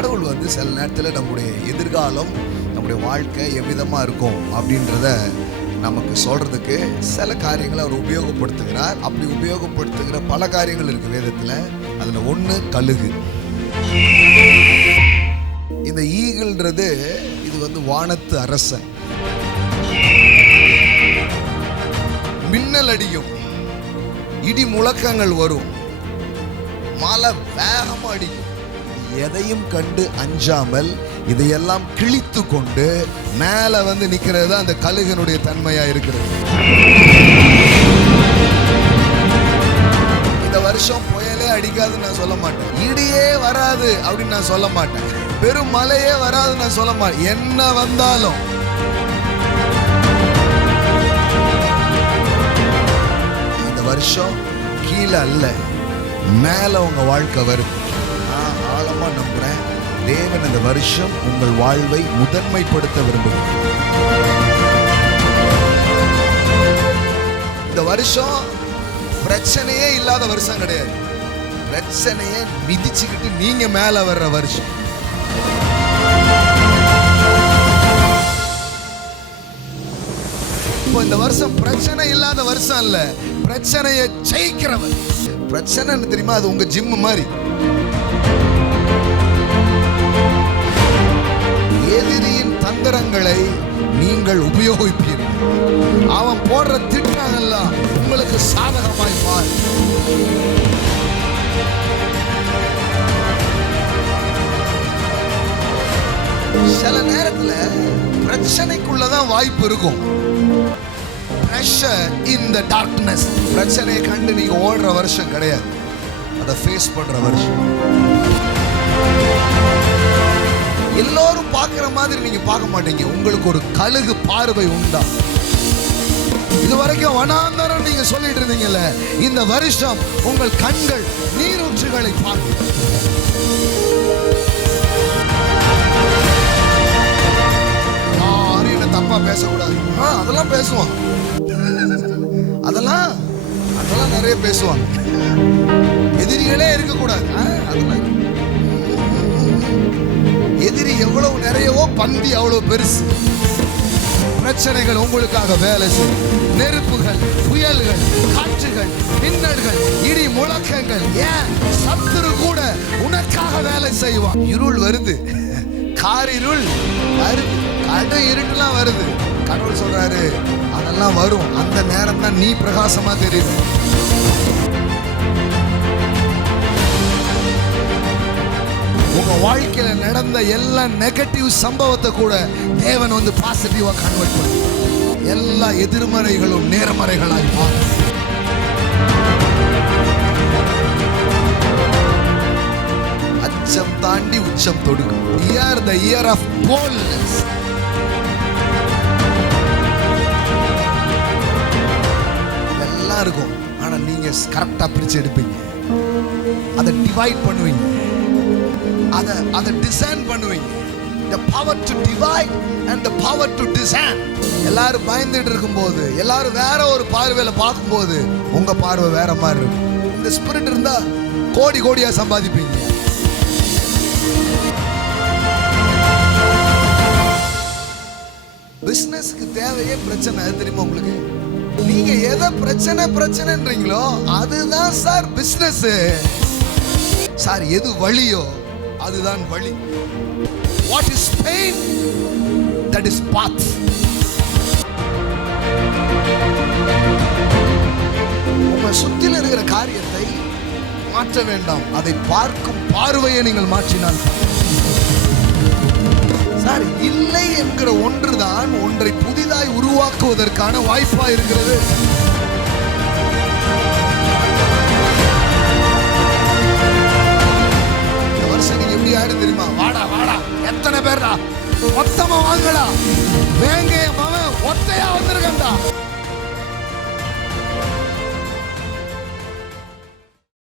கடவுள் சில நேரத்தில் நம்முடைய எதிர்காலம், நம்முடைய வாழ்க்கை எவ்விதமாக இருக்கும் அப்படின்றத நமக்கு சொல்றதுக்கு சில காரியங்களை அவர் உபயோகப்படுத்துகிறார். அப்படி உபயோகப்படுத்துகிற பல காரியங்கள் இருக்கு வேதத்தில். அதில் ஒன்று கழுகு. இந்த ஈகிள்ன்றது இது வானத்து அரசன். மின்னல் அடிக்கும், இடி முழக்கங்கள் வரும், மழை வேகமாக அடிக்கும். எதையும் கண்டு அஞ்சாமல் இதையெல்லாம் கிழித்து கொண்டு மேல நிக்கிறது தான் அந்த கழுகனுடைய தன்மையா இருக்கிறது. இந்த வருஷம் புயலே அடிக்காதுன்னு நான் சொல்ல மாட்டேன், இடியே வராது அப்படின்னு நான் சொல்ல மாட்டேன், பெரும் மழையே வராதுன்னு நான் சொல்ல மாட்டேன். என்ன வந்தாலும் இந்த வருஷம் கீழே அல்ல, மேல உங்க வாழ்க்கை வரும். நான் ஆழமா நம்புறேன், தேவன் இந்த வருஷம் உங்கள் வாழ்வை முதன்மைப்படுத்த விரும்புகிறார். இந்த வருஷம் பிரச்சனையே இல்லாத வருஷம் கிடையாது, பிரச்சனையை மிதிச்சுக்கிட்டு நீங்க மேல வர்ற வருஷம். இப்போ இந்த வருஷம் பிரச்சனை இல்லாத வருஷம் இல்ல, பிரச்சனையை ஜெயிக்கிறவர். பிரச்சனை தெரியுமா, அது உங்க ஜிம் மாதிரி. எதிரியின் தந்திரங்களை நீங்கள் உபயோகிப்பீர்கள். அவன் போடுற திட்டங்கள்லாம் உங்களுக்கு சாதகமாய் மாறும். சில நேரத்துல பிரச்சனைக்குள்ளதான் வாய்ப்பு இருக்கும். Pressure in the darkness. பிரச்சனையை கண்டு நீங்க ஓடுற வருஷம் கிடையாது, அதை ஃபேஸ் பண்ற வருஷம். எல்லோரும் பார்க்கிற மாதிரி நீங்க பார்க்க மாட்டீங்க, உங்களுக்கு ஒரு கழுகு பார்வை உண்டா? இதுவரைக்கும் வனாந்தரம் நீங்க சொல்லிட்டு இருந்தீங்கல்ல, இந்த வருஷம் உங்கள் கண்கள் நீரூற்றுகளை பார்க்கும். யாரும் என்ன தப்பா பேசக்கூடாது. அதெல்லாம் பேசுவான், அதெல்லாம் நிறைய பேசுவாங்க. எதிரிகளே இருக்கக்கூடாது. அதெல்லாம் எதிரி எவ்வளவு நிறையவோ பந்தி அவ்வளவு பெருசு. பிரச்சனைகள் உங்களுக்காக வேலை செய்யும். நெருப்புகள், புயல்கள், காற்றுகள், மின்னல்கள், இடி முழக்கங்கள், ஏன் சத்துரு கூட உனக்காக வேலை செய்வான். இருள் வருது, காரிருள் வருது, கடு இருட்டுலாம் வருது. கடவுள் சொல்றாரு அதெல்லாம் வரும், அந்த நேரம் தான் நீ பிரகாசமா தெரியும். உங்க வாழ்க்கையில நடந்த எல்லா நெகட்டிவ் சம்பவத்தை கூட தேவன் பாசிட்டிவா கன்வெர்ட் பண்ணு. எல்லா எதிர்மறைகளும் நேர்மறைகளாய் மாறும். அச்சம் தாண்டி உச்சம் தொடுக்கும். Year the year of boldness. எல்லாம் இருக்கும், ஆனா நீங்க கரெக்டா பிரிச்சு எடுப்பீங்க, அதை டிவைட் பண்ணுவீங்க, அதை டிசைன் பண்ணுவீங்க. The power to divide and the power to discern. எல்லாரும் பயந்துட்டு இருக்கும்போது, எல்லாரும் வேற ஒரு பார்வையில பார்க்கும்போது உங்க பார்வை வேற மாதிரி இருக்கும். இந்த ஸ்பிரிட் இருந்தா கோடி கோடியா சம்பாதிப்பீங்க. பிசினஸ்க்கு தேவையே பிரச்சனை, தெரியுமா உங்களுக்கு? நீங்க எதை பிரச்சனைன்றீங்களோ அதுதான் சார் பிசினஸ். சார் எது வழியோ அதுதான் வழி. What is pain? That is path. உங்க சுற்றில இருக்கிற காரியத்தை மாற்ற வேண்டாம், அதை பார்க்கும் பார்வையை நீங்கள் மாற்றினால் சார் இல்லை என்கிற ஒன்றுதான் ஒன்றை புதிதாய் உருவாக்குவதற்கான வாய்ப்பா இருக்கிறது. இந்த வருஷம் நீங்க எப்படி ஆயிடும் தெரியுமா? வாடா வாடா, எத்தனை பேர்டா, மொத்தமா வாங்கடா, வேங்க மவன் ஒத்தையா வந்திருக்கா,